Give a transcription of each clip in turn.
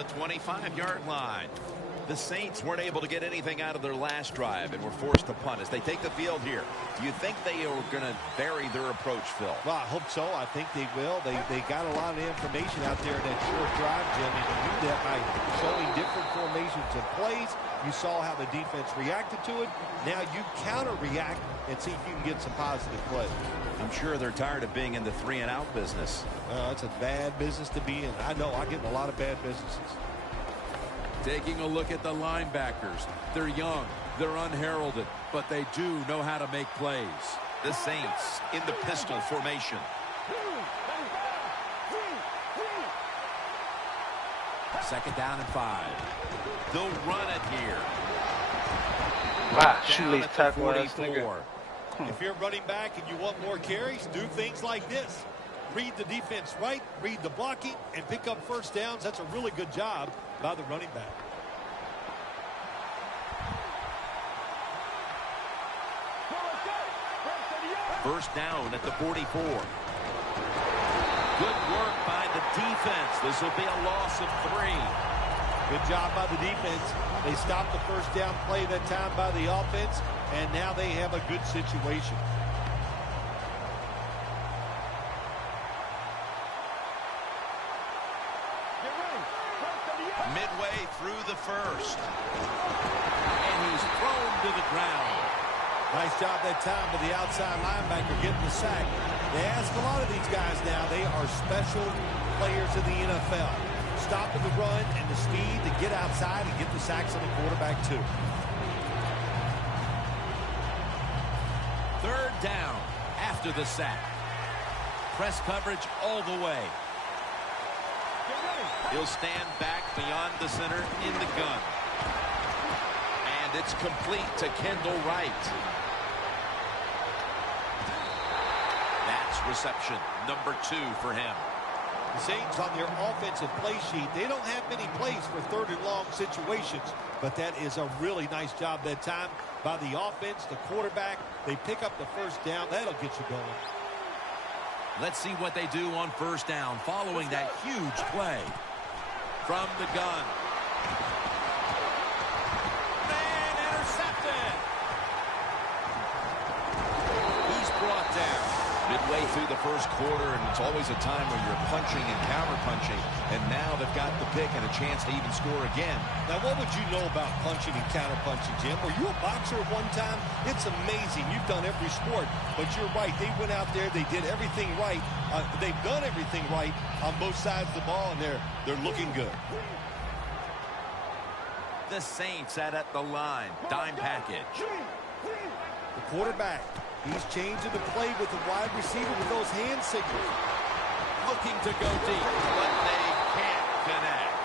the 25-yard line. The Saints weren't able to get anything out of their last drive and were forced to punt as they take the field here. Do you think they are going to vary their approach, Phil? Well, I hope so. I think they will. They got a lot of information out there in that short drive, Jim, and you knew that by showing different formations and plays. You saw how the defense reacted to it. Now you counter-react and see if you can get some positive plays. I'm sure they're tired of being in the 3-and-out business. It's a bad business to be in. I know. I get in a lot of bad businesses. Taking a look at the linebackers. They're young, they're unheralded, but they do know how to make plays. The Saints in the pistol formation. Second down and 5. They'll run it here. Wow, Down shoelace at the tackle ass nigga. 44. If you're running back and you want more carries, do things like this. Read the defense right, read the blocking, and pick up first downs. That's a really good job by the running back. First down at the 44. Good work by the defense. This will be a loss of 3. Good job by the defense. They stopped the first down play that time by the offense, and now they have a good situation. Midway through the first. And he's thrown to the ground. Nice job that time by the outside linebacker getting the sack. They ask a lot of these guys now. They are special players in the NFL. Stopping the run and the speed to get outside and get the sacks on the quarterback too. Third down after the sack. Press coverage all the way. He'll stand back beyond the center in the gun. And it's complete to Kendall Wright. That's reception number 2 for him. The Saints on their offensive play sheet, they don't have many plays for third and long situations, but that is a really nice job that time by the offense, the quarterback. They pick up the first down. That'll get you going. Let's see what they do on first down following that huge play. From the gun. And intercepted. He's brought down. Midway through the first quarter, and it's always a time when you're punching and counter-punching. And now they've got the pick and a chance to even score again. Now, what would you know about punching and counter-punching, Jim? Were you a boxer at one time? It's amazing. You've done every sport. But you're right. They went out there. They did everything right. They've done everything right on both sides of the ball, and they're looking good. The Saints at the line. Dime package. The quarterback. He's changing the play with the wide receiver with those hand signals. Looking to go deep. But they can't connect.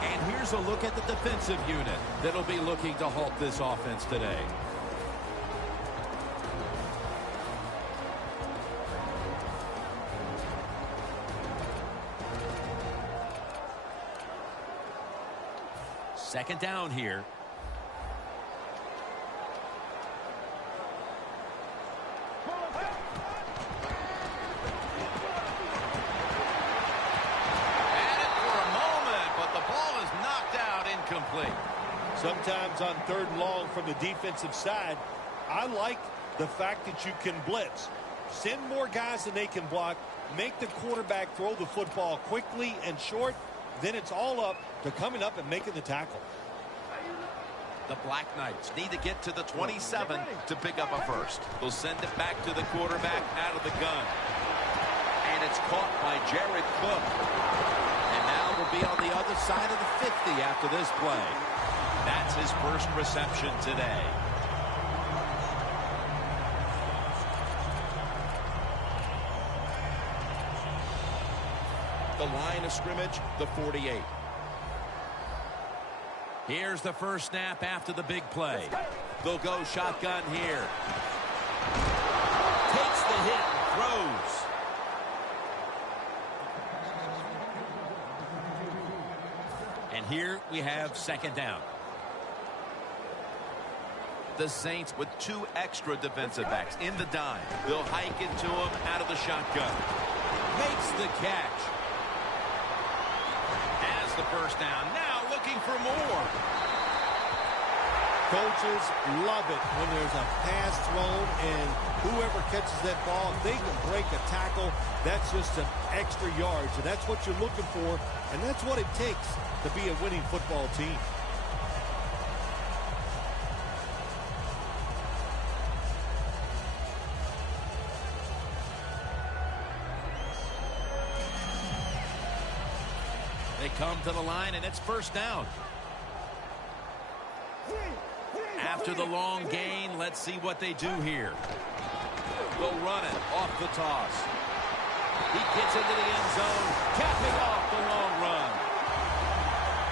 And here's a look at the defensive unit that'll be looking to halt this offense today. Second down here. Sometimes on third and long from the defensive side, I like the fact that you can blitz. Send more guys than they can block. Make the quarterback throw the football quickly and short. Then it's all up to coming up and making the tackle. The Black Knights need to get to the 27 to pick up a first. They'll send it back to the quarterback out of the gun. And it's caught by Jared Cook. And now we'll be on the other side of the 50 after this play. That's his first reception today. The line of scrimmage, the 48. Here's the first snap after the big play. They'll go shotgun here. Takes the hit and throws. And here we have second down. The Saints with 2 extra defensive backs in the dime. They'll hike into him out of the shotgun. Makes the catch. first down. Now looking for more. Coaches love it when there's a pass thrown and whoever catches that ball, if they can break a tackle, that's just an extra yard. So that's what you're looking for, and that's what it takes to be a winning football team. They come to the line, and it's first down. After the long gain, let's see what they do here. They'll run it off the toss. He gets into the end zone, capping off the long run.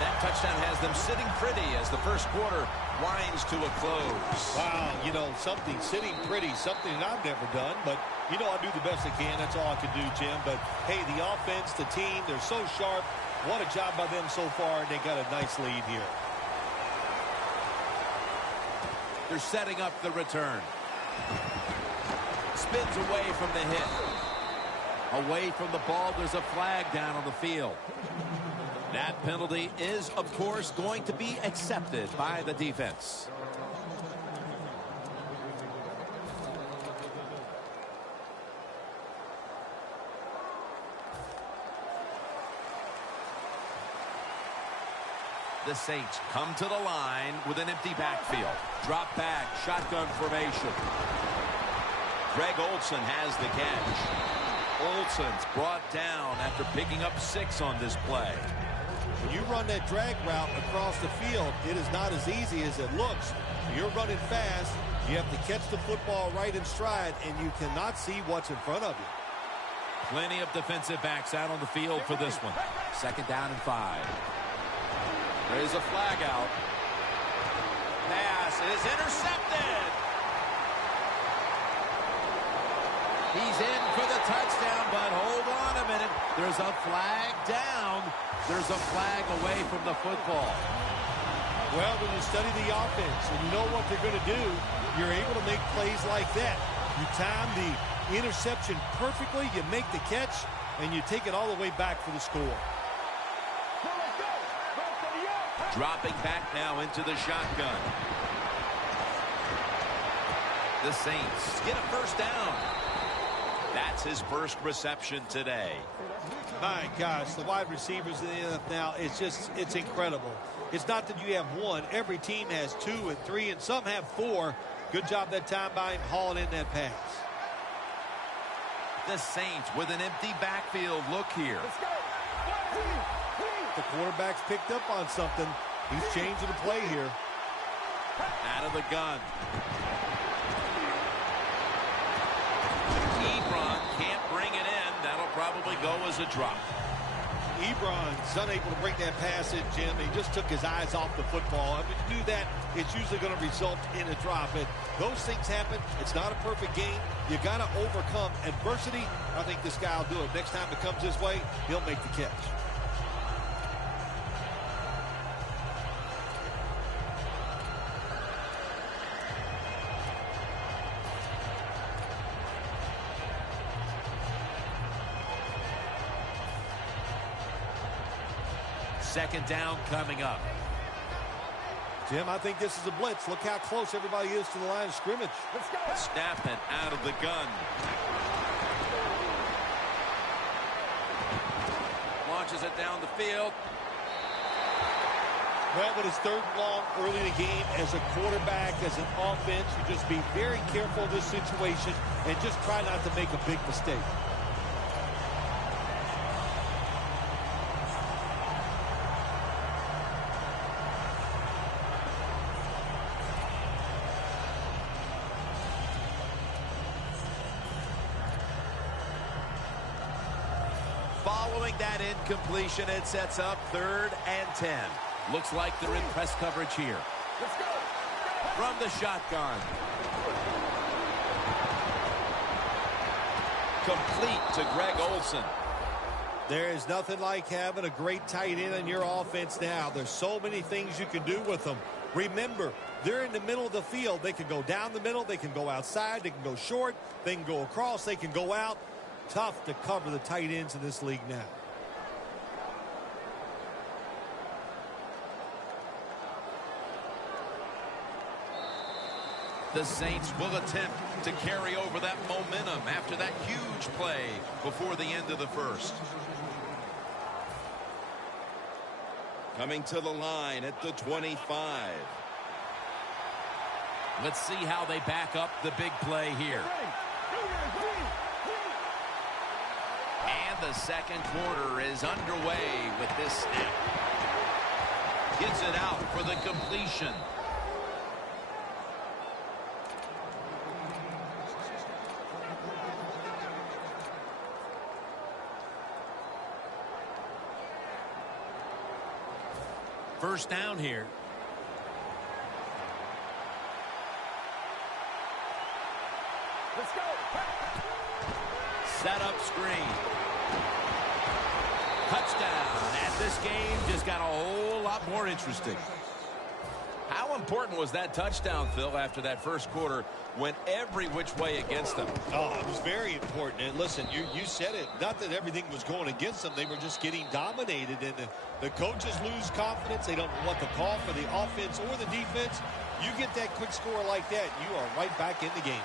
That touchdown has them sitting pretty as the first quarter winds to a close. Wow, you know, something sitting pretty, something that I've never done, but you know I do the best I can. That's all I can do, Jim. But, hey, the offense, the team, they're so sharp. What a job by them so far, and they got a nice lead here. They're setting up the return. Spins away from the hit. Away from the ball, there's a flag down on the field. That penalty is, of course, going to be accepted by the defense. The Saints come to the line with an empty backfield. Drop back, shotgun formation. Greg Olsen has the catch. Olsen's brought down after picking up 6 on this play. When you run that drag route across the field, it is not as easy as it looks. You're running fast. You have to catch the football right in stride, and you cannot see what's in front of you. Plenty of defensive backs out on the field for this one. Second down and 5. There's a flag out. Pass is intercepted. He's in for the touchdown, but hold on a minute. There's a flag down. There's a flag away from the football. Well, when you study the offense and you know what they're going to do, you're able to make plays like that. You time the interception perfectly, you make the catch, and you take it all the way back for the score. Dropping back now into the shotgun. The Saints get a first down. That's his first reception today. My gosh, the wide receivers in the NFL, it's incredible. It's not that you have one. Every team has 2 and 3, and some have 4. Good job that time by him hauling in that pass. The Saints with an empty backfield look here. The quarterback's picked up on something. He's changing the play here. Out of the gun. Ebron can't bring it in. That'll probably go as a drop. Ebron's unable to bring that pass in, Jim. He just took his eyes off the football. I mean, to do that, it's usually going to result in a drop. And those things happen. It's not a perfect game. You got to overcome adversity. I think this guy will do it. Next time it comes his way, he'll make the catch. Second down coming up. Jim, I think this is a blitz. Look how close everybody is to the line of scrimmage. Let's go. Snap it out of the gun. Launches it down the field. Well, when it's third and long early in the game, as a quarterback, as an offense, you just be very careful of this situation and just try not to make a big mistake. Following that incompletion, it sets up 3rd and 10. Looks like they're in press coverage here. Let's go. From the shotgun. Complete to Greg Olsen. There is nothing like having a great tight end in your offense now. There's so many things you can do with them. Remember, they're in the middle of the field. They can go down the middle. They can go outside. They can go short. They can go across. They can go out. Tough to cover the tight ends in this league now. The Saints will attempt to carry over that momentum after that huge play before the end of the first. Coming to the line at the 25. Let's see how they back up the big play here. And the second quarter is underway with this snap. Gets it out for the completion. First down here. Let's go. Set up screen. Touchdown. And this game just got a whole lot more interesting. How important was that touchdown, Phil, after that first quarter went every which way against them? Oh, it was very important. And listen, you said it. Not that everything was going against them. They were just getting dominated. And the coaches lose confidence. They don't know what to call for the offense or the defense. You get that quick score like that, you are right back in the game.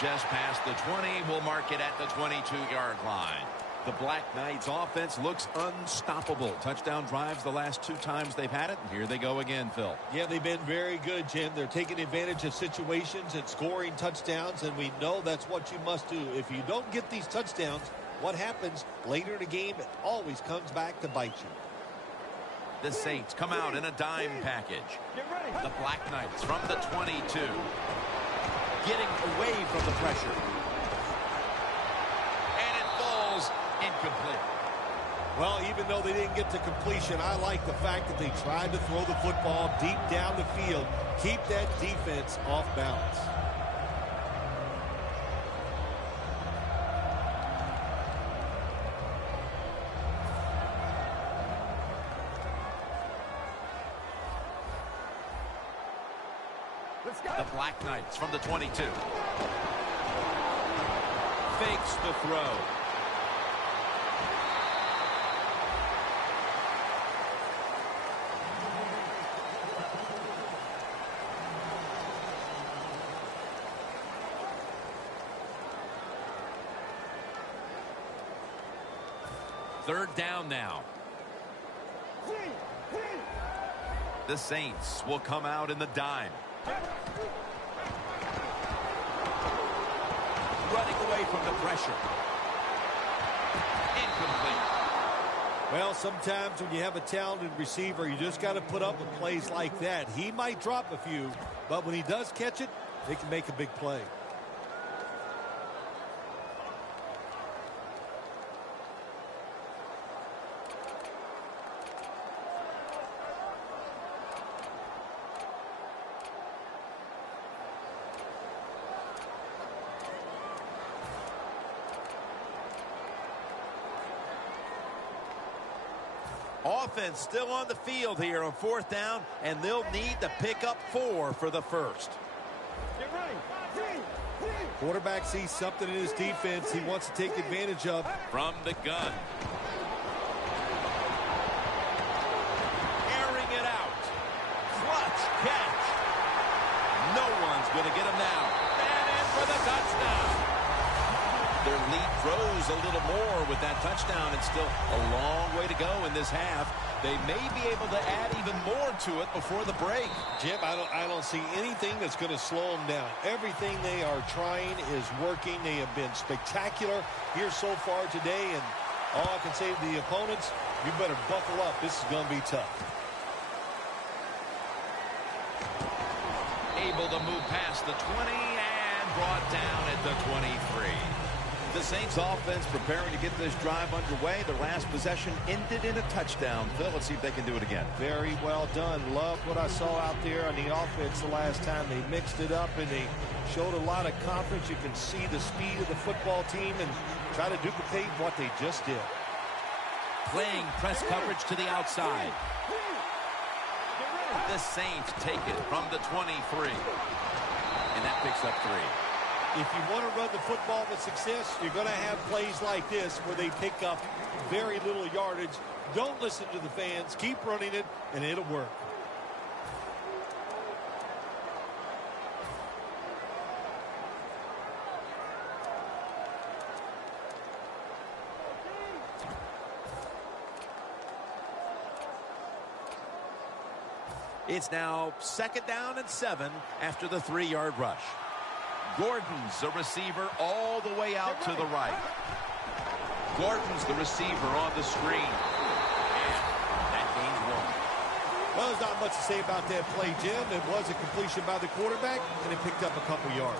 Just past the 20. We'll mark it at the 22-yard line. The Black Knights offense looks unstoppable. Touchdown drives the last 2 times they've had it. And here they go again, Phil. Yeah, they've been very good, Jim. They're taking advantage of situations and scoring touchdowns, and we know that's what you must do. If you don't get these touchdowns, what happens later in the game, it always comes back to bite you. The Saints come out in a dime package. The Black Knights from the 22. Getting away from the pressure. And it falls incomplete. Well, even though they didn't get to completion, I like the fact that they tried to throw the football deep down the field. Keep that defense off balance. The Black Knights from the 22. Fakes the throw. Third down now. The Saints will come out in the dime. Running away from the pressure. Incomplete. Well, sometimes when you have a talented receiver, you just got to put up with plays like that. He might drop a few, but when he does catch it, they can make a big play. Offense still on the field here on fourth down, and they'll need to pick up 4 for the first. Quarterback sees something in his defense he wants to take advantage of. From the gun. Airing it out. Clutch catch. No one's going to get him now. And in for the touchdown. Their lead grows a little more with that touchdown. It's still a long way to go in this half. They may be able to add even more to it before the break. Jim, I don't see anything that's going to slow them down. Everything they are trying is working. They have been spectacular here so far today. And all I can say to the opponents, you better buckle up. This is going to be tough. Able to move past the 20 and brought down at the 23. The Saints offense preparing to get this drive underway. Their last possession ended in a touchdown. Phil, let's see if they can do it again. Very well done. Loved what I saw out there on the offense the last time. They mixed it up and they showed a lot of confidence. You can see the speed of the football team and try to duplicate what they just did. Playing press coverage to the outside. The Saints take it from the 23. And that picks up 3. if you want to run the football with success, you're going to have plays like this where they pick up very little yardage. Don't listen to the fans. Keep running it, and it'll work. It's now 2nd down and 7 after the 3-yard rush. Gordon's the receiver all the way out to the right. Gordon's the receiver on the screen. And that gains 1. Well, there's not much to say about that play, Jim. It was a completion by the quarterback, and it picked up a couple yards.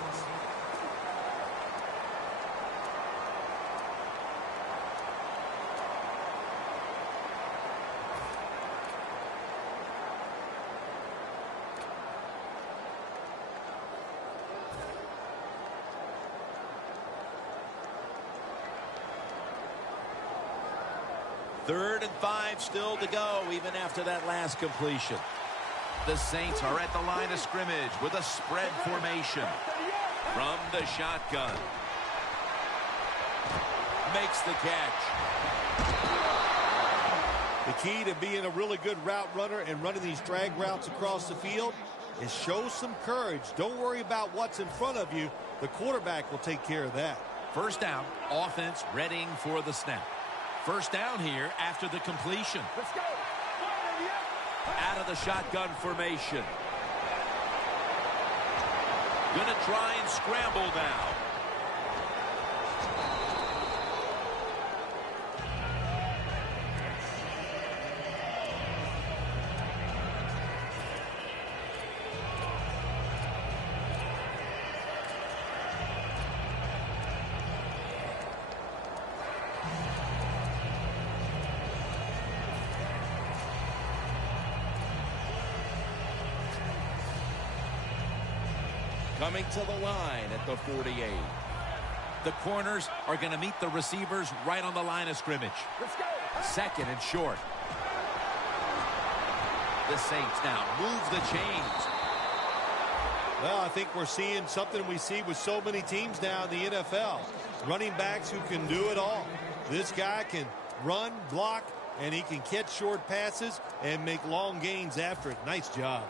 Third and 5 still to go, even after that last completion. The Saints are at the line of scrimmage with a spread formation. From the shotgun. Makes the catch. The key to being a really good route runner and running these drag routes across the field is show some courage. Don't worry about what's in front of you. The quarterback will take care of that. First down, offense readying for the snap. First down here after the completion. Let's go. Out of the shotgun formation. Gonna try and scramble now. Coming to the line at the 48. The corners are going to meet the receivers right on the line of scrimmage. Let's go. 2nd and short. The Saints now move the chains. Well, I think we're seeing something we see with so many teams now in the NFL. Running backs who can do it all. This guy can run, block, and he can catch short passes and make long gains after it. Nice job.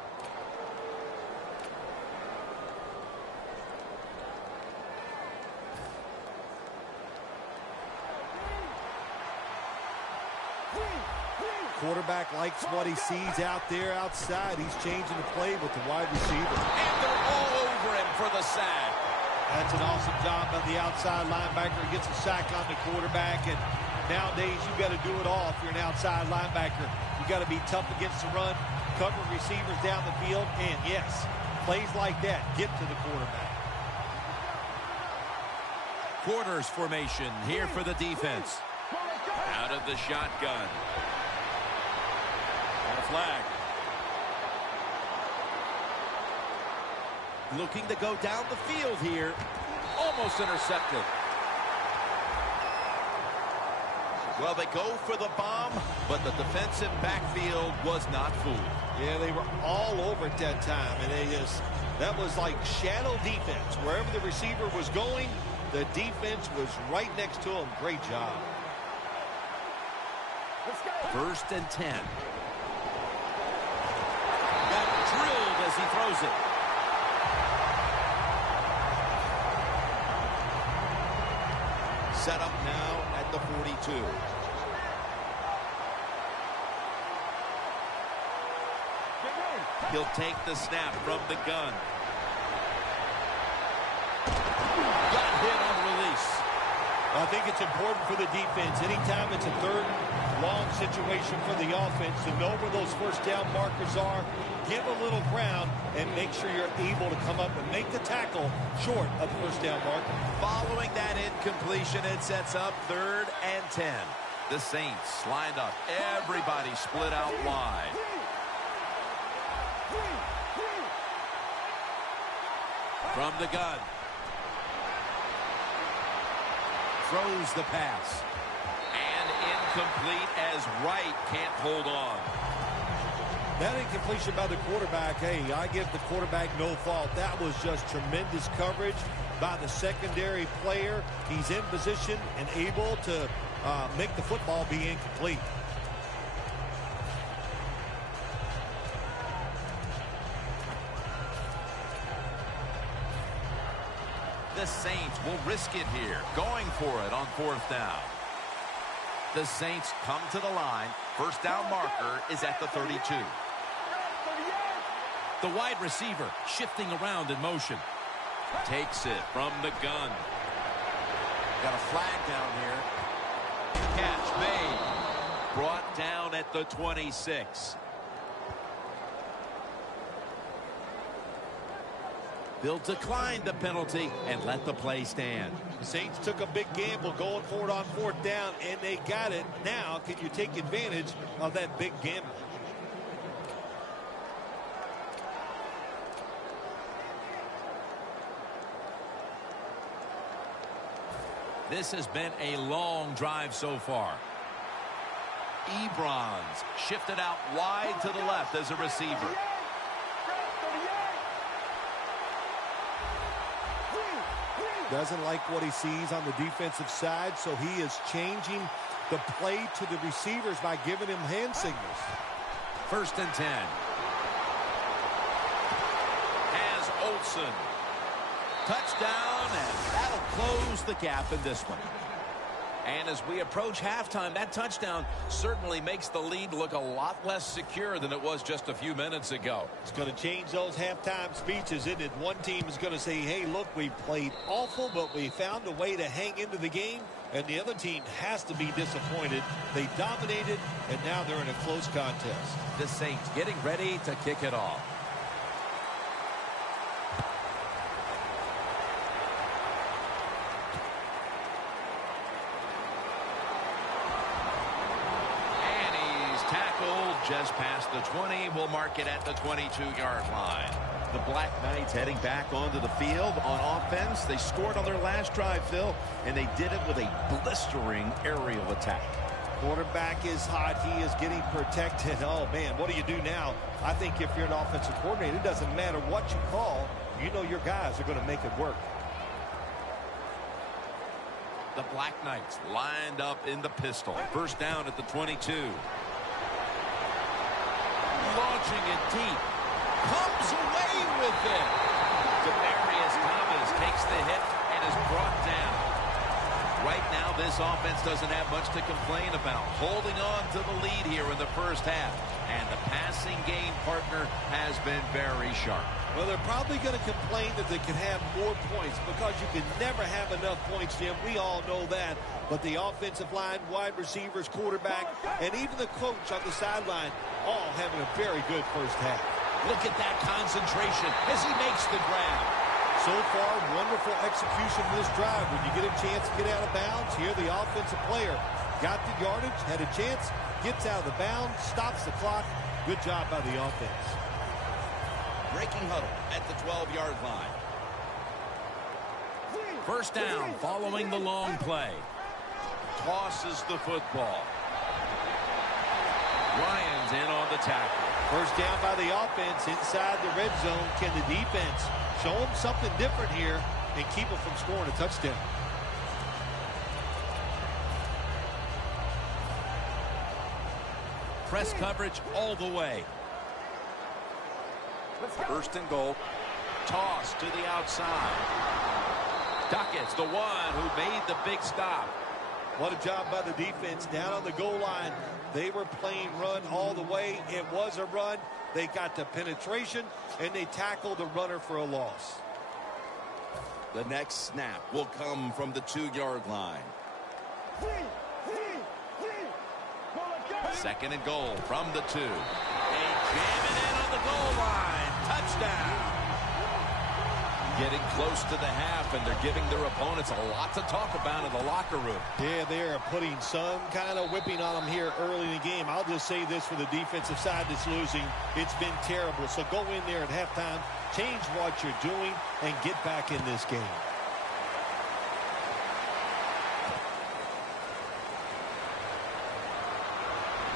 Quarterback likes what he sees out there outside. He's changing the play with the wide receiver. And they're all over him for the sack. That's an awesome job by the outside linebacker. He gets a sack on the quarterback. And nowadays, you've got to do it all if you're an outside linebacker. You've got to be tough against the run, cover receivers down the field, and yes, plays like that get to the quarterback. Quarters formation here for the defense. Out of the shotgun. And a flag. Looking to go down the field here. Almost intercepted. Well, they go for the bomb, but the defensive backfield was not fooled. Yeah, they were all over at that time, and that was like shadow defense. Wherever the receiver was going, the defense was right next to him. Great job. Let's go. 1st and 10. Got drilled as he throws it. Set up now at the 42. He'll take the snap from the gun. Got hit on release. I think it's important for the defense. Anytime it's a third long situation for the offense to know where those first down markers are, give a little ground, and make sure you're able to come up and make the tackle short of the first down marker. Following that incompletion, it sets up 3rd and 10. The Saints lined up. Everybody split out wide. From the gun. Throws the pass. And incomplete as Wright can't hold on. That incompletion by the quarterback, hey, I give the quarterback no fault. That was just tremendous coverage, by the secondary player. He's in position and able to make the football be incomplete. The Saints will risk it here, going for it on 4th down. The Saints come to the line. First down marker is at the 32. The wide receiver shifting around in motion. Takes it from the gun. Got a flag down here. Catch made. Brought down at the 26. They'll decline the penalty and let the play stand. Saints took a big gamble going for it on 4th down, and they got it. Now, can you take advantage of that big gamble? This has been a long drive so far. Ebron's shifted out wide to the left as a receiver. Doesn't like what he sees on the defensive side, so he is changing the play to the receivers by giving him hand signals. 1st and 10. Has Olsen. Touchdown, and that'll close the gap in this one. And as we approach halftime, that touchdown certainly makes the lead look a lot less secure than it was just a few minutes ago. It's going to change those halftime speeches, isn't it? One team is going to say, hey, look, we played awful, but we found a way to hang into the game. And the other team has to be disappointed. They dominated, and now they're in a close contest. The Saints getting ready to kick it off. Just past the 20, we'll mark it at the 22-yard line. The Black Knights heading back onto the field on offense. They scored on their last drive, Phil, and they did it with a blistering aerial attack. Quarterback is hot. He is getting protected. Oh, man, what do you do now? I think if you're an offensive coordinator, it doesn't matter what you call. You know your guys are going to make it work. The Black Knights lined up in the pistol. First down at the 22. Launching it deep. Comes away with it. Demarius Thomas takes the hit and is brought down. Right now, this offense doesn't have much to complain about. Holding on to the lead here in the first half. And the passing game partner has been very sharp. Well, they're probably going to complain that they can have more points because you can never have enough points, Jim. We all know that. But the offensive line, wide receivers, quarterback, and even the coach on the sideline all having a very good first half. Look at that concentration as he makes the grab. So far, wonderful execution of this drive. When you get a chance to get out of bounds, here the offensive player got the yardage, had a chance, gets out of the bounds, stops the clock. Good job by the offense. Breaking huddle at the 12-yard line. First down following the long play. Tosses the football. Ryan's in on the tackle. First down by the offense inside the red zone. Can the defense show them something different here and keep them from scoring a touchdown? Press coverage all the way. First and goal. Toss to the outside. Duckett's the one who made the big stop. What a job by the defense down on the goal line. They were playing run all the way. It was a run. They got the penetration, and they tackled the runner for a loss. The next snap will come from the 2-yard line. Second and goal from the 2. They jam it in on the goal line. Touchdown. Getting close to the half, and they're giving their opponents a lot to talk about in the locker room. Yeah, they are putting some kind of whipping on them here early in the game. I'll just say this for the defensive side that's losing. It's been terrible. So go in there at halftime, change what you're doing, and get back in this game.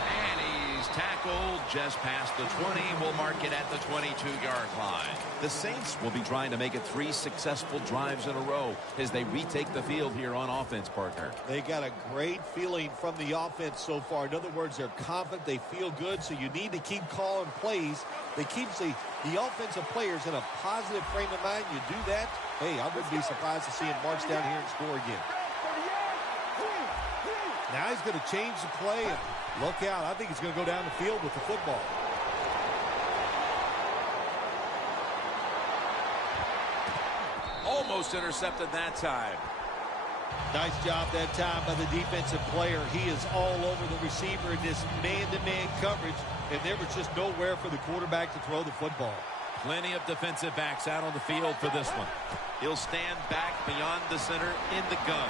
And he's tackled just past the 20. We'll mark it at the 22-yard line. The Saints will be trying to make it 3 successful drives in a row as they retake the field here on offense, partner. They got a great feeling from the offense so far. In other words, they're confident, they feel good, so you need to keep calling plays. They keep the offensive players in a positive frame of mind. You do that, hey, I wouldn't be surprised to see him march down here and score again. Now he's going to change the play. And look out. I think he's going to go down the field with the football. Almost intercepted that time. Nice job that time by the defensive player. He is all over the receiver in this man-to-man coverage, and there was just nowhere for the quarterback to throw the football. Plenty of defensive backs out on the field for this one. He'll stand back beyond the center in the gun.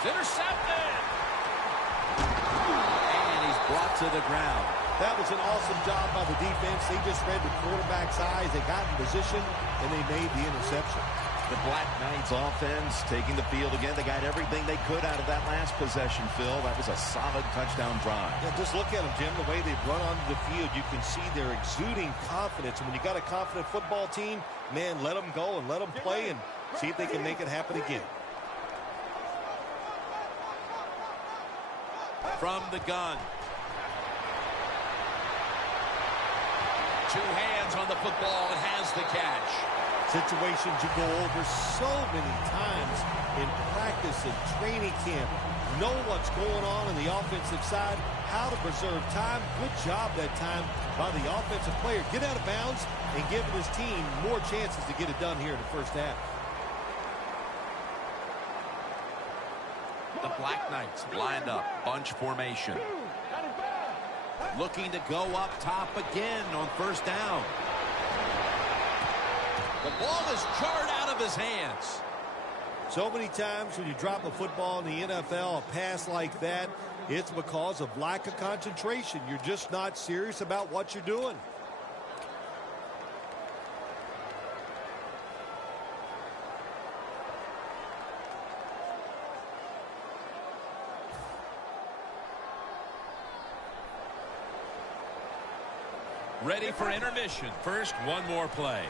It's intercepted! And he's brought to the ground. That was an awesome job by the defense. They just read the quarterback's eyes. They got in position, and they made the interception. The Black Knights offense taking the field again. They got everything they could out of that last possession, Phil. That was a solid touchdown drive. Yeah, just look at them, Jim. The way they run onto the field, you can see they're exuding confidence. And when you got a confident football team, man, let them go and let them play and see if they can make it happen again. From the gun. Two hands on the football and has the catch. Situations you go over so many times in practice and training camp. Know what's going on the offensive side, how to preserve time. Good job that time by the offensive player. Get out of bounds and give his team more chances to get it done here in the first half. The Black Knights lined up, bunch formation. Looking to go up top again on first down. The ball is jarred out of his hands. So many times when you drop a football in the NFL, a pass like that, it's because of lack of concentration. You're just not serious about what you're doing. Ready for intermission. First, one more play.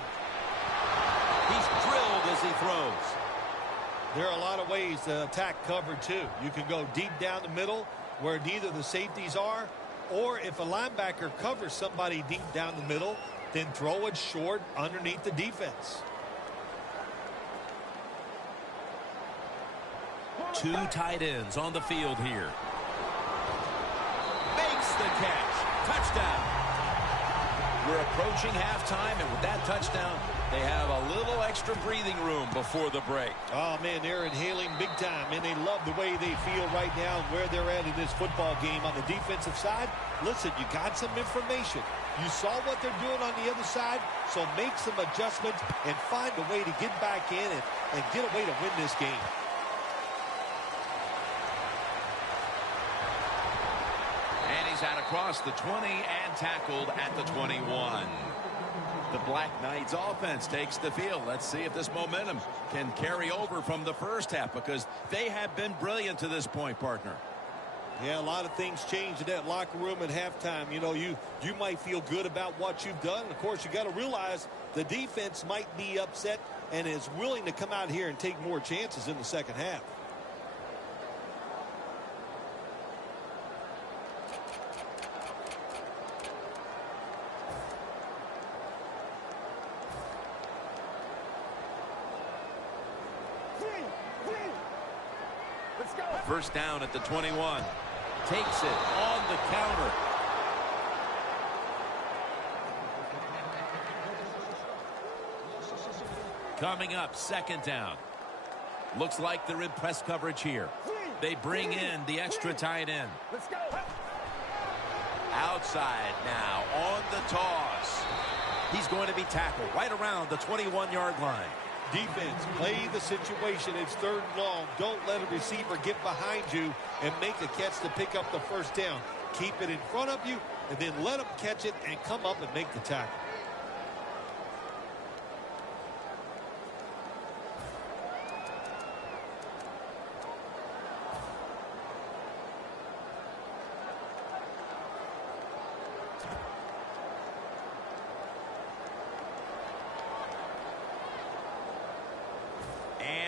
He's drilled as he throws. There are a lot of ways to attack cover, too. You can go deep down the middle where neither the safeties are, or if a linebacker covers somebody deep down the middle, then throw it short underneath the defense. Two tight ends on the field here. Makes the catch. Touchdown. We're approaching halftime, and with that touchdown, they have a little extra breathing room before the break. Oh, man, they're inhaling big time, and they love the way they feel right now and where they're at in this football game. On the defensive side, listen, you got some information. You saw what they're doing on the other side, so make some adjustments and find a way to get back in and get a way to win this game. Out across the 20 and tackled at the 21. The Black Knights offense takes the field. Let's see if this momentum can carry over from the first half, because they have been brilliant to this point, partner. Yeah, a lot of things change in that locker room at halftime. You know, you might feel good about what you've done. And of course, you got to realize the defense might be upset and is willing to come out here and take more chances in the second half. First down at the 21. Takes it on the counter. Coming up, second down. Looks like they're in press coverage here. They bring in the extra tight end. Let's go. Outside now on the toss. He's going to be tackled right around the 21-yard line. Defense, play the situation. It's third and long. Don't let a receiver get behind you and make a catch to pick up the first down. Keep it in front of you, and then let them catch it and come up and make the tackle.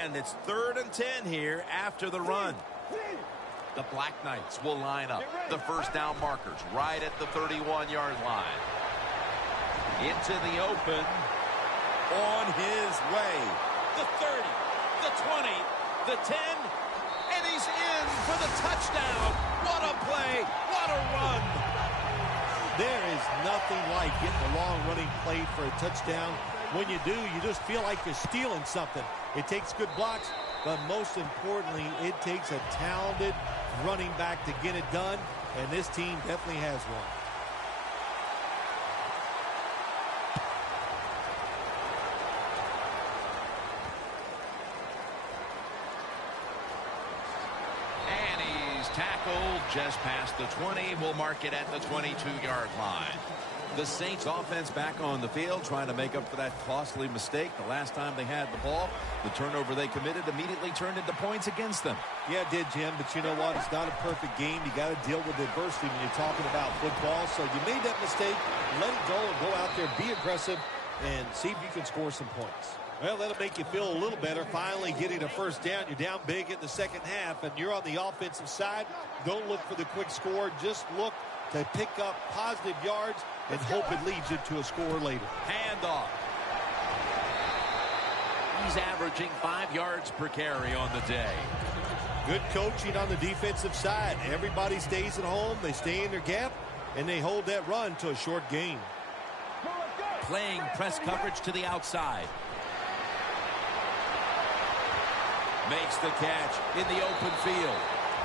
And it's 3rd and 10 here after the run. The Black Knights will line up. The first down markers right at the 31-yard line. Into the open. On his way. The 30, the 20, the 10, and he's in for the touchdown. What a play. What a run. There is nothing like getting a long running play for a touchdown. When you do, you just feel like you're stealing something. It takes good blocks, but most importantly, it takes a talented running back to get it done, and this team definitely has one. Tackled just past the 20. We'll mark it at the 22-yard line. The Saints offense back on the field trying to make up for that costly mistake. The last time they had the ball, the turnover they committed immediately turned into points against them. Yeah, it did, Jim, but you know what? It's not a perfect game. You got to deal with adversity when you're talking about football. So you made that mistake. Let it go and go out there, be aggressive, and see if you can score some points. Well, that'll make you feel a little better. Finally getting a first down. You're down big in the second half, and you're on the offensive side. Don't look for the quick score. Just look to pick up positive yards and hope it leads you to a score later. Handoff. He's averaging 5 yards per carry on the day. Good coaching on the defensive side. Everybody stays at home. They stay in their gap, and they hold that run to a short gain. Playing press coverage to the outside. Makes the catch in the open field.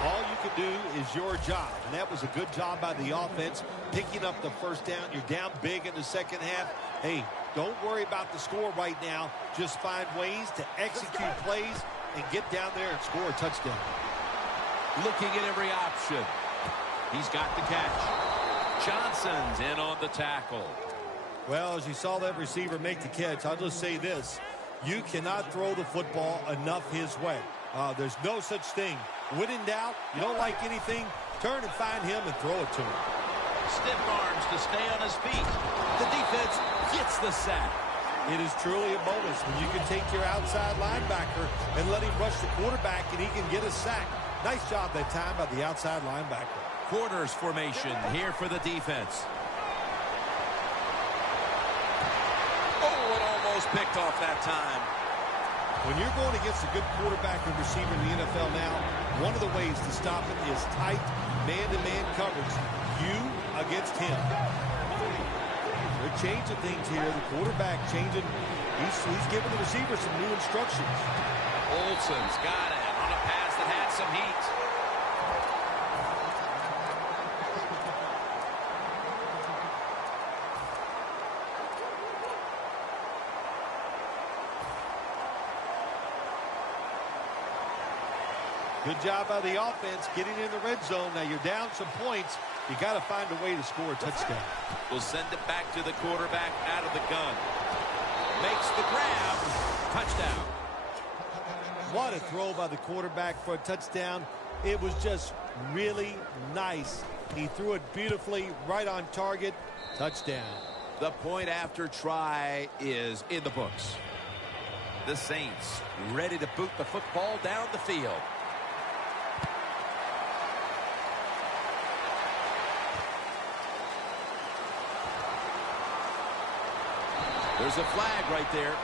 All you can do is your job, and that was a good job by the offense, picking up the first down. You're down big in the second half. Hey, don't worry about the score right now. Just find ways to execute plays and get down there and score a touchdown. Looking at every option. He's got the catch. Johnson's in on the tackle. Well, as you saw that receiver make the catch, I'll just say this. You cannot throw the football enough his way. There's no such thing. When in doubt, you don't like anything, turn and find him and throw it to him. Stiff arms to stay on his feet. The defense gets the sack. It is truly a bonus when you can take your outside linebacker and let him rush the quarterback and he can get a sack. Nice job that time by the outside linebacker. Quarters formation here for the defense. Picked off that time. When you're going against a good quarterback and receiver in the NFL now, one of the ways to stop it is tight man-to-man coverage. You against him. They're changing things here. The quarterback changing. He's giving the receiver some new instructions. Olsen's got it on a pass that had some heat. Good job by the offense getting in the red zone. Now you're down some points. You got to find a way to score a touchdown. We'll send it back to the quarterback out of the gun. Makes the grab. Touchdown. What a throw by the quarterback for a touchdown. It was just really nice. He threw it beautifully, right on target. Touchdown. The point after try is in the books. The Saints ready to boot the football down the field. There's a flag right there.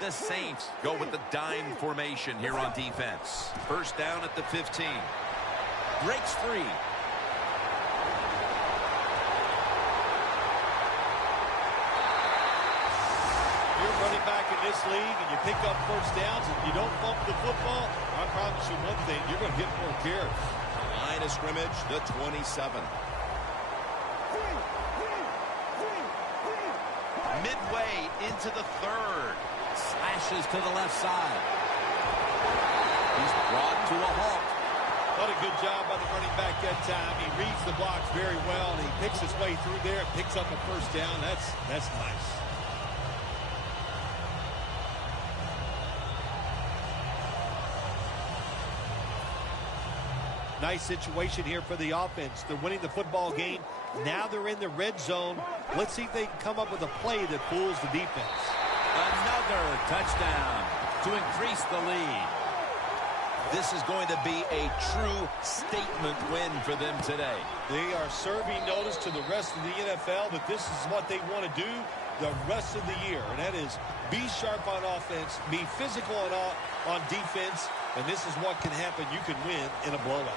The Saints go with the dime formation here on defense. First down at the 15. Breaks free. You're running back in this league and you pick up first downs and you don't bump the football. I promise you one thing, you're going to get more carries. Line of scrimmage, the 27. Midway into the third. Slashes to the left side. He's brought to a halt. What a good job by the running back that time. He reads the blocks very well, and he picks his way through there and picks up a first down. That's nice. Nice situation here for the offense. They're winning the football game. Now they're in the red zone. Let's see if they can come up with a play that fools the defense. Another touchdown to increase the lead. This is going to be a true statement win for them today. They are serving notice to the rest of the NFL that this is what they want to do the rest of the year. And that is be sharp on offense, be physical on defense, and this is what can happen. You can win in a blowout.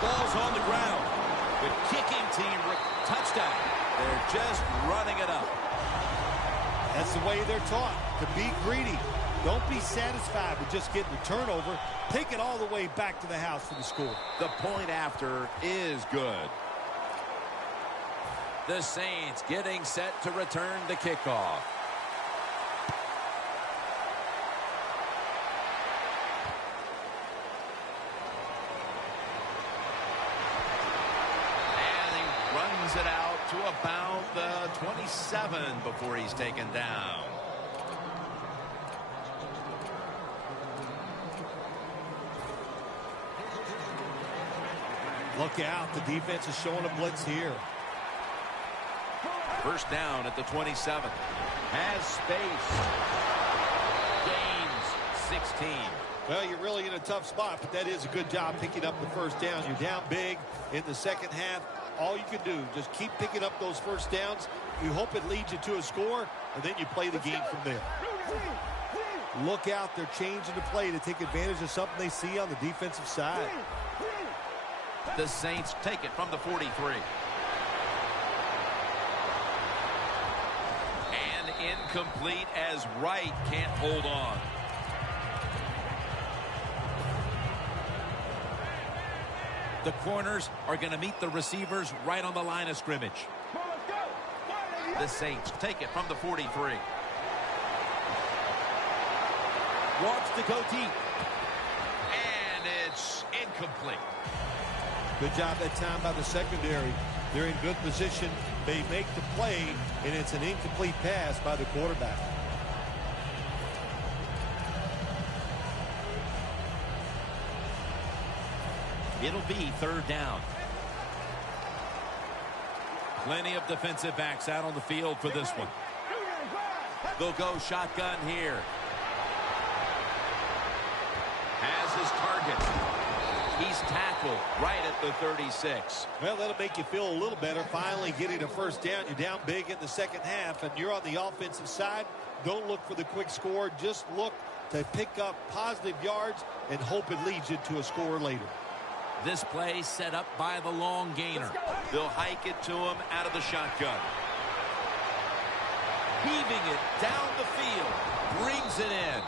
Ball's on the ground. The kicking team, touchdown. They're just running it up. That's the way they're taught, to be greedy. Don't be satisfied with just getting the turnover. Take it all the way back to the house for the score. The point after is good. The Saints getting set to return the kickoff. And he runs it out to about the 27 before he's taken down. Look out. The defense is showing a blitz here. First down at the 27. Has space. Gains 16. Well, you're really in a tough spot, but that is a good job picking up the first down. You're down big in the second half. All you can do, just keep picking up those first downs. You hope it leads you to a score, and then you play the game from there. Look out. They're changing the play to take advantage of something they see on the defensive side. The Saints take it from the 43. And incomplete as Wright can't hold on. The corners are going to meet the receivers right on the line of scrimmage. The Saints take it from the 43. Wants to go deep. And it's incomplete. Good job that time by the secondary. They're in good position. They make the play, and it's an incomplete pass by the quarterback. It'll be third down. Plenty of defensive backs out on the field for this one. They'll go shotgun here. Has his target. He's tackled right at the 36. Well, that'll make you feel a little better. Finally getting a first down. You're down big in the second half, and you're on the offensive side. Don't look for the quick score. Just look to pick up positive yards and hope it leads you to a score later. This play set up by the long gainer. They'll hike it to him out of the shotgun. Heaving it down the field. Brings it in.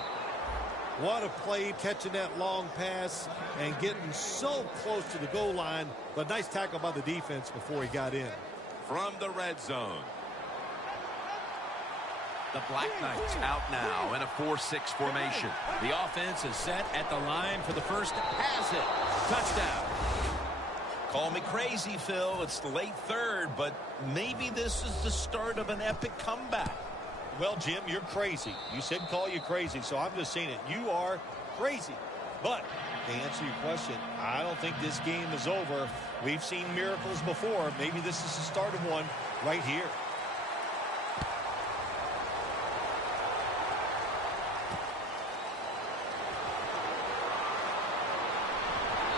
What a play, catching that long pass and getting so close to the goal line. But nice tackle by the defense before he got in. From the red zone. The Black Knights out now in a 4-6 formation. The offense is set at the line for the first. Has it. Touchdown. Call me crazy, Phil. It's the late third, but maybe this is the start of an epic comeback. Well, Jim, you're crazy. You said call you crazy, so I'm just saying it. You are crazy. But to answer your question, I don't think this game is over. We've seen miracles before. Maybe this is the start of one right here.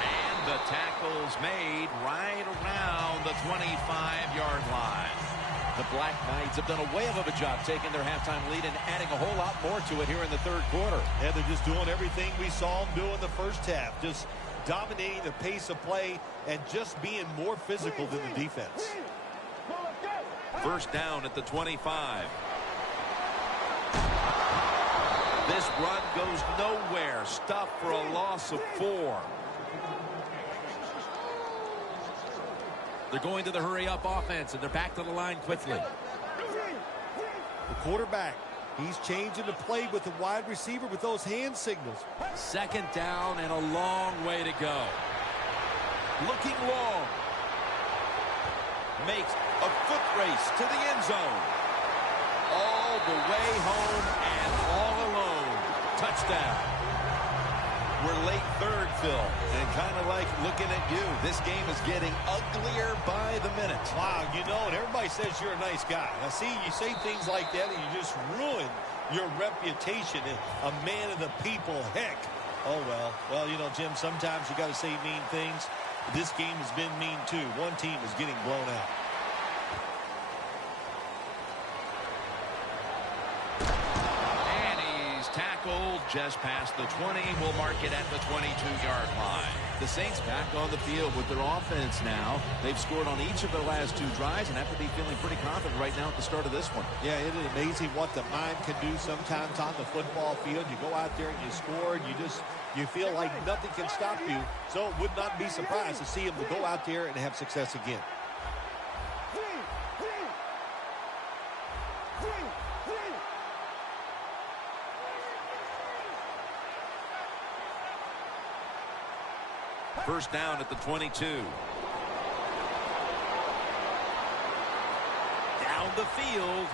And the tackle's made right around the 25-yard line. The Black Knights have done a whale of a job taking their halftime lead and adding a whole lot more to it here in the third quarter. Yeah, they're just doing everything we saw them do in the first half. Just dominating the pace of play and just being more physical than the defense. First down at the 25. This run goes nowhere. Stopped for a loss of 4. They're going to the hurry-up offense, and they're back to the line quickly. The quarterback He's changing the play with the wide receiver with those hand signals. Second down and a long way to go. Looking long. Makes a foot race to the end zone. All the way home and all alone. Touchdown. We're late third, Phil, and kind of like looking at you. This game is getting uglier by the minute. Wow, you know, and everybody says you're a nice guy. Now, see, you say things like that, and you just ruin your reputation as a man of the people. Heck, oh, well, you know, Jim, sometimes you got to say mean things. This game has been mean, too. One team is getting blown out. Tackled just past the 20. We'll mark it at the 22-yard line. The Saints back on the field with their offense now. They've scored on each of their last 2 drives and have to be feeling pretty confident right now at the start of this one. Yeah, it is amazing what the mind can do sometimes on the football field. You go out there and you score, and you feel like nothing can stop you. So it would not be surprised to see him to go out there and have success again. First down at the 22. Down the field.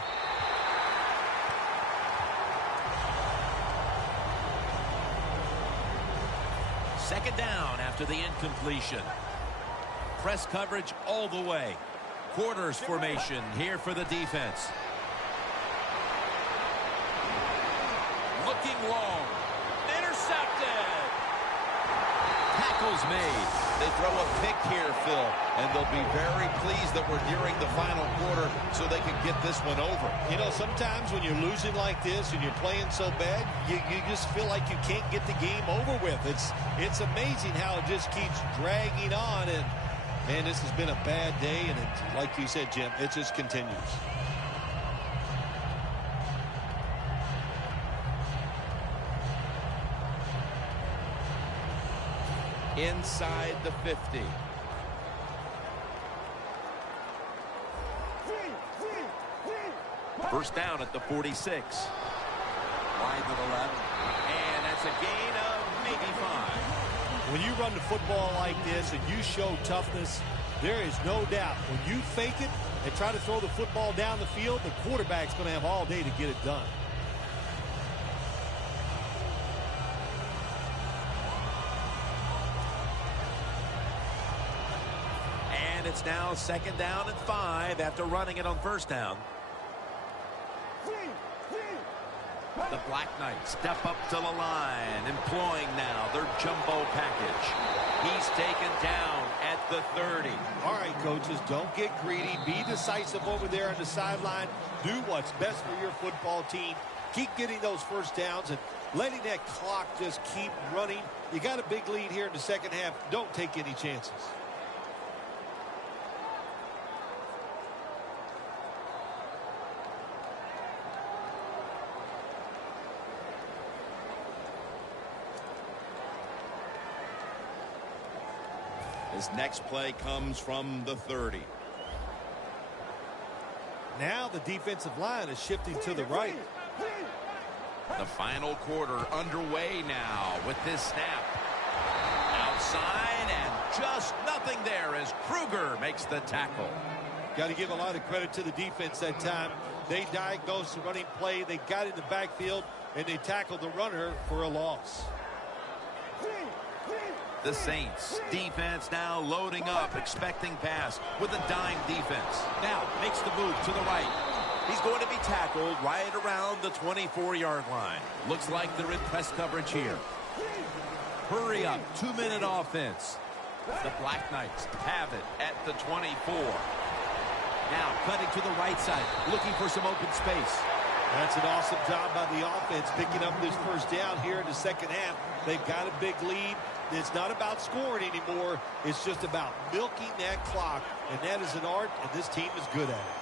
Second down after the incompletion. Press coverage all the way. Quarters formation here for the defense. Looking long. Intercepted. Tackles made. They throw a pick here, Phil, and they'll be very pleased that we're nearing the final quarter so they can get this one over. You know, sometimes when you're losing like this and you're playing so bad, you just feel like you can't get the game over with. It's amazing how it just keeps dragging on, and man, this has been a bad day, and like you said, Jim, it just continues. Inside the 50. First down at the 46. Wide to the left. And that's a gain of maybe 5. When you run the football like this and you show toughness, there is no doubt when you fake it and try to throw the football down the field, the quarterback's going to have all day to get it done. And it's now second down and 5 after running it on first down. The Black Knights step up to the line, employing now their jumbo package. He's taken down at the 30. All right, coaches, don't get greedy. Be decisive over there on the sideline. Do what's best for your football team. Keep getting those first downs and letting that clock just keep running. You got a big lead here in the second half. Don't take any chances. This next play comes from the 30. Now the defensive line is shifting to the right. The final quarter underway now with this snap. Outside and just nothing there as Kruger makes the tackle. Got to give a lot of credit to the defense that time. They diagnosed the running play. They got in the backfield, and they tackled the runner for a loss. The Saints defense now loading up, expecting pass with a dime defense. Now makes the move to the right. He's going to be tackled right around the 24-yard line. Looks like they're in press coverage here. Hurry up, 2-minute offense. The Black Knights have it at the 24. Now cutting to the right side, looking for some open space. That's an awesome job by the offense picking up this first down here in the second half. They've got a big lead. It's not about scoring anymore. It's just about milking that clock, and that is an art, and this team is good at it.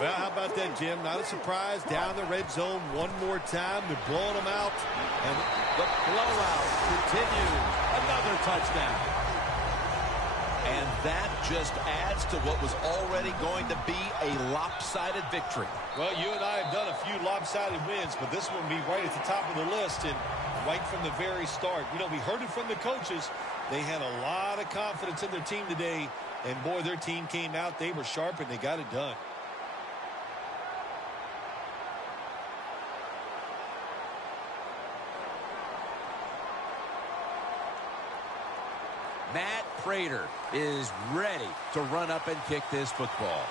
Well, how about that, Jim? Not a surprise. Down the red zone one more time. They're blowing them out. And the blowout continues. Another touchdown. And that just adds to what was already going to be a lopsided victory. Well, you and I have done a few lopsided wins, but this one will be right at the top of the list and right from the very start. You know, we heard it from the coaches. They had a lot of confidence in their team today, and boy, their team came out. They were sharp, and they got it done. Matt Prater is ready to run up and kick this football.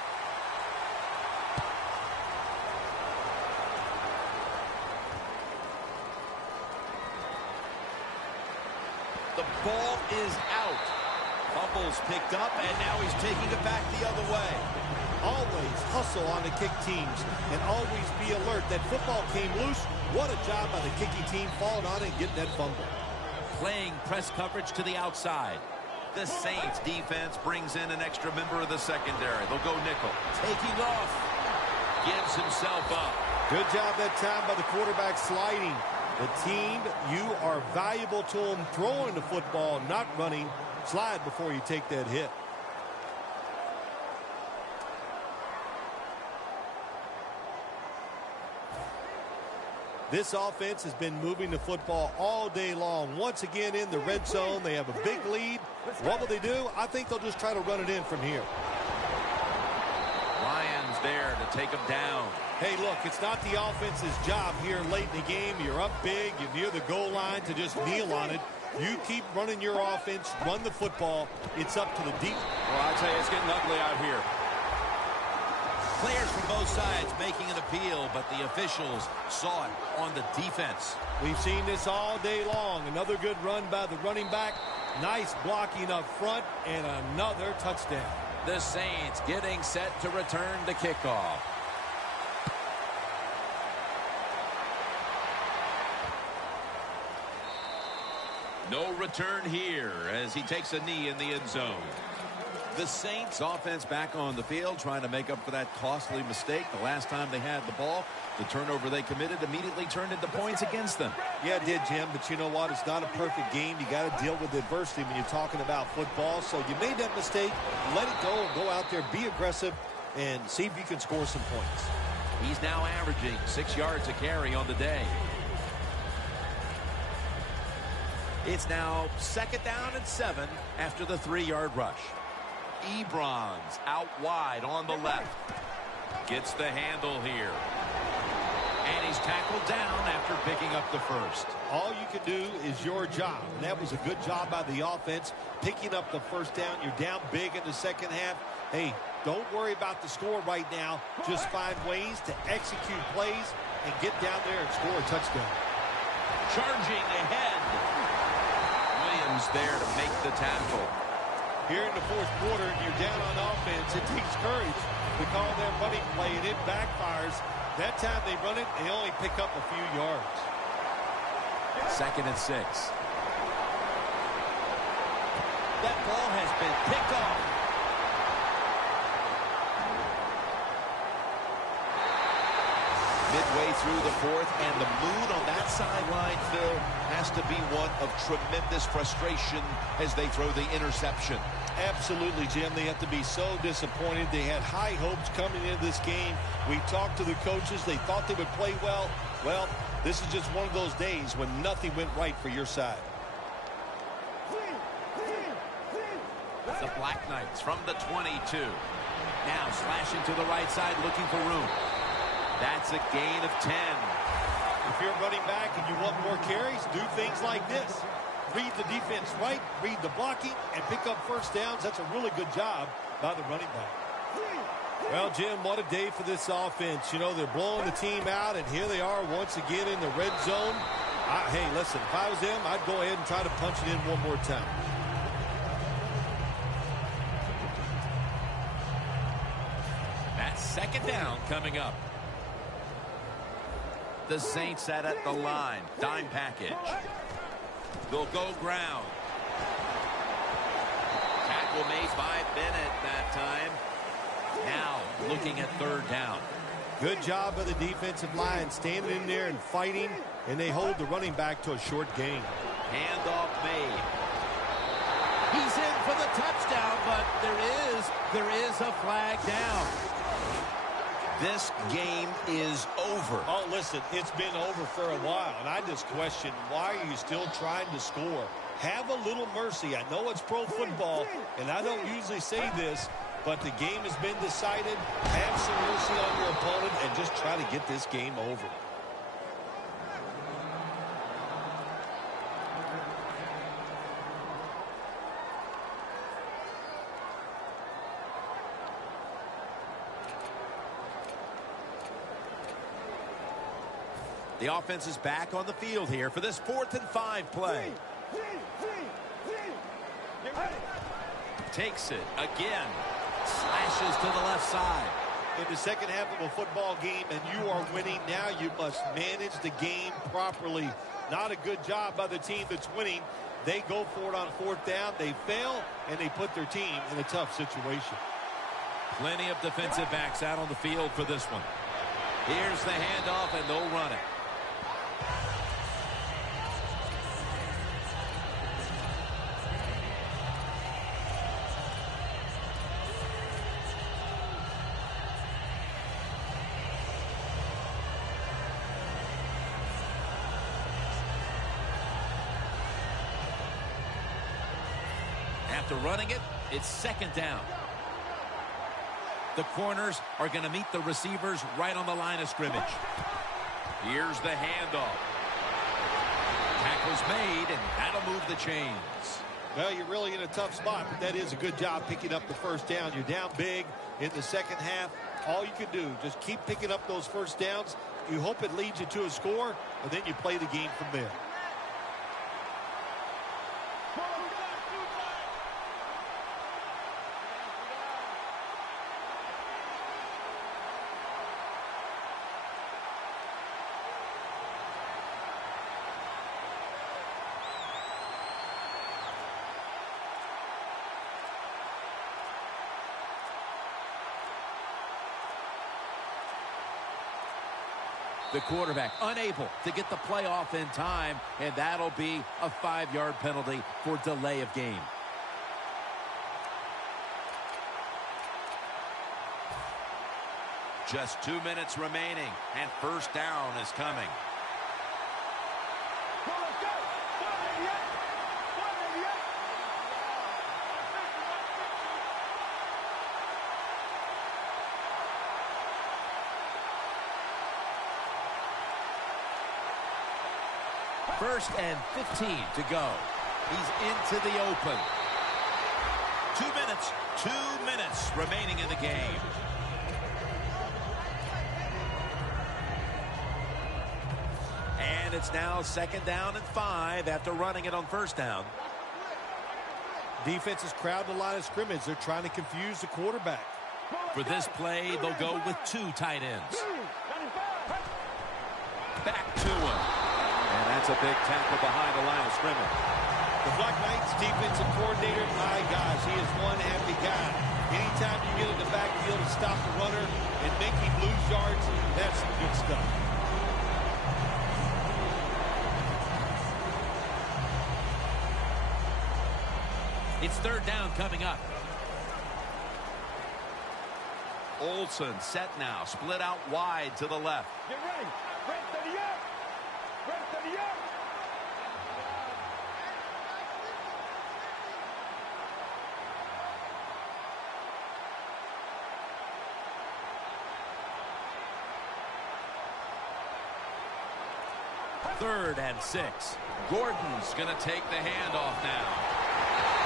The ball is out. Fumbles picked up, and now he's taking it back the other way. Always hustle on the kick teams and always be alert. That football came loose. What a job by the kicking team falling on it and getting that fumble. Playing press coverage to the outside. The Saints defense brings in an extra member of the secondary. They'll go nickel. Taking off. Gives himself up. Good job that time by the quarterback sliding. The team, you are valuable to them throwing the football, not running. Slide before you take that hit. This offense has been moving the football all day long. Once again in the red zone, they have a big lead. What will they do? I think they'll just try to run it in from here. Lions there to take him down. Hey, look, it's not the offense's job here late in the game. You're up big, you're near the goal line to just kneel on it. You keep running your offense, run the football. It's up to the deep. Well, I tell you, it's getting ugly out here. Players from both sides making an appeal, but the officials saw it on the defense. We've seen this all day long. Another good run by the running back. Nice blocking up front, and another touchdown. The Saints getting set to return the kickoff. No return here as he takes a knee in the end zone. The Saints offense back on the field trying to make up for that costly mistake. The last time they had the ball, the turnover they committed immediately turned into points against them. Yeah, it did, Jim, but you know what? It's not a perfect game. You got to deal with adversity when you're talking about football. So you made that mistake. Let it go. Go out there, be aggressive, and see if you can score some points. He's now averaging 6 yards a carry on the day. It's now 2nd down and 7 after the 3-yard rush. Ebron's out wide on the left. Gets the handle here. And he's tackled down after picking up the first. All you can do is your job. And that was a good job by the offense. Picking up the first down. You're down big in the second half. Hey, don't worry about the score right now. Just find ways to execute plays and get down there and score a touchdown. Charging ahead. Williams there to make the tackle. Here in the fourth quarter, you're down on offense. It takes courage to call that running play, and it backfires. That time they run it, they only pick up a few yards. 2nd and 6. That ball has been picked off. Midway through the fourth, and the mood on that sideline, Phil, has to be one of tremendous frustration as they throw the interception. Absolutely, Jim. They have to be so disappointed. They had high hopes coming into this game. We talked to the coaches. They thought they would play well. Well, this is just one of those days when nothing went right for your side. The Black Knights from the 22. Now slashing to the right side, looking for room. That's a gain of 10. If you're running back and you want more carries, do things like this. Read the defense right, read the blocking, and pick up first downs. That's a really good job by the running back. Well, Jim, what a day for this offense. You know, they're blowing the team out, and here they are once again in the red zone. Hey, listen, if I was them, I'd go ahead and try to punch it in one more time. That's 2nd down coming up. The Saints set at the line. Dime package. They'll go ground. Tackle made by Bennett that time. Now looking at 3rd down. Good job by the defensive line, standing in there and fighting, and they hold the running back to a short gain. Handoff made. He's in for the touchdown, but there is a flag down. This game is over. Oh, listen, it's been over for a while, and I just question, why are you still trying to score? Have a little mercy. I know it's pro football, and I don't usually say this, but the game has been decided. Have some mercy on your opponent and just try to get this game over. The offense is back on the field here for this 4th and 5 play. Takes it again. Slashes to the left side. In the second half of a football game and you are winning, now you must manage the game properly. Not a good job by the team that's winning. They go for it on 4th down. They fail, and they put their team in a tough situation. Plenty of defensive backs out on the field for this one. Here's the handoff, and they'll run it. After running it, it's 2nd down. The corners are going to meet the receivers right on the line of scrimmage. Here's the handoff. Tackle's made, and that'll move the chains. Well, you're really in a tough spot, but that is a good job picking up the 1st down. You're down big in the second half. All you can do, just keep picking up those 1st downs. You hope it leads you to a score, and then you play the game from there. The quarterback unable to get the play off in time, and that'll be a 5-yard penalty for delay of game. Just 2 minutes remaining, and 1st down is coming. First and 15 to go. He's into the open. 2 minutes remaining in the game. And it's now 2nd down and 5 after running it on 1st down. Defense is crowding the line of scrimmage. They're trying to confuse the quarterback. For this play, they'll go with 2 tight ends. Back to him. And that's a big tackle behind the line of scrimmage. The Black Knights defensive coordinator, my gosh, he is one happy guy. Anytime you get in the backfield and stop the runner and make him lose yards, that's some good stuff. It's 3rd down coming up. Olsen set now, split out wide to the left. Get ready. Red 30 up. Red 30 up. Third and 6. Gordon's going to take the handoff now.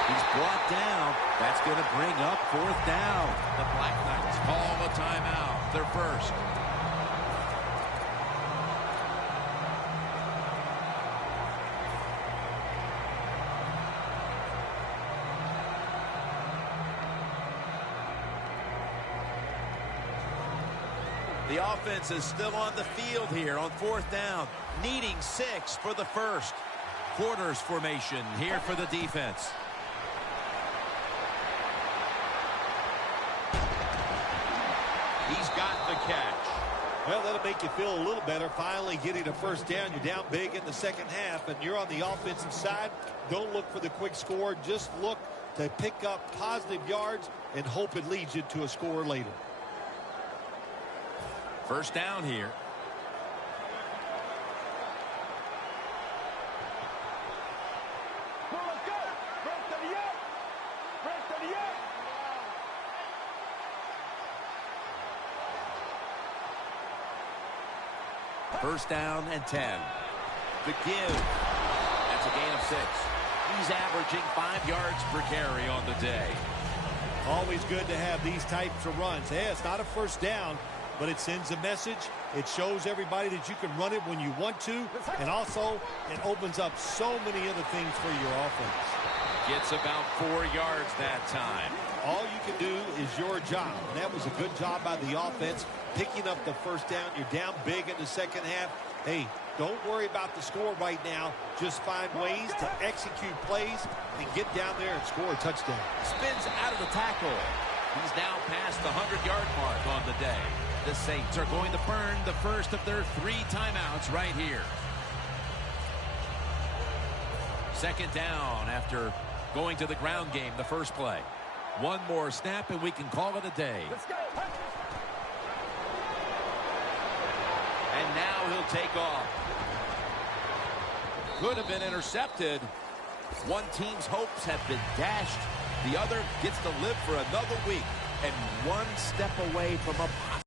He's brought down. That's going to bring up 4th down. The Black Knights call a timeout. Their first. The offense is still on the field here on 4th down, needing 6 for the first. Quarters formation here for the defense. He's got the catch. Well, that'll make you feel a little better. Finally getting a 1st down. You're down big in the second half, and you're on the offensive side. Don't look for the quick score. Just look to pick up positive yards and hope it leads you to a score later. First down here. First down and 10. The give. That's a gain of 6. He's averaging 5 yards per carry on the day. Always good to have these types of runs. Hey, it's not a first down, but it sends a message. It shows everybody that you can run it when you want to, and also it opens up so many other things for your offense. Gets about 4 yards that time. All you can do is your job, and that was a good job by the offense, picking up the first down. You're down big in the second half. Hey, don't worry about the score right now. Just find ways to execute plays and get down there and score a touchdown. Spins out of the tackle. He's now past the 100-yard mark on the day. The Saints are going to burn the first of their 3 timeouts right here. Second down after going to the ground game the first play. One more snap and we can call it a day. And now he'll take off. Could have been intercepted. One team's hopes have been dashed. The other gets to live for another week and one step away from a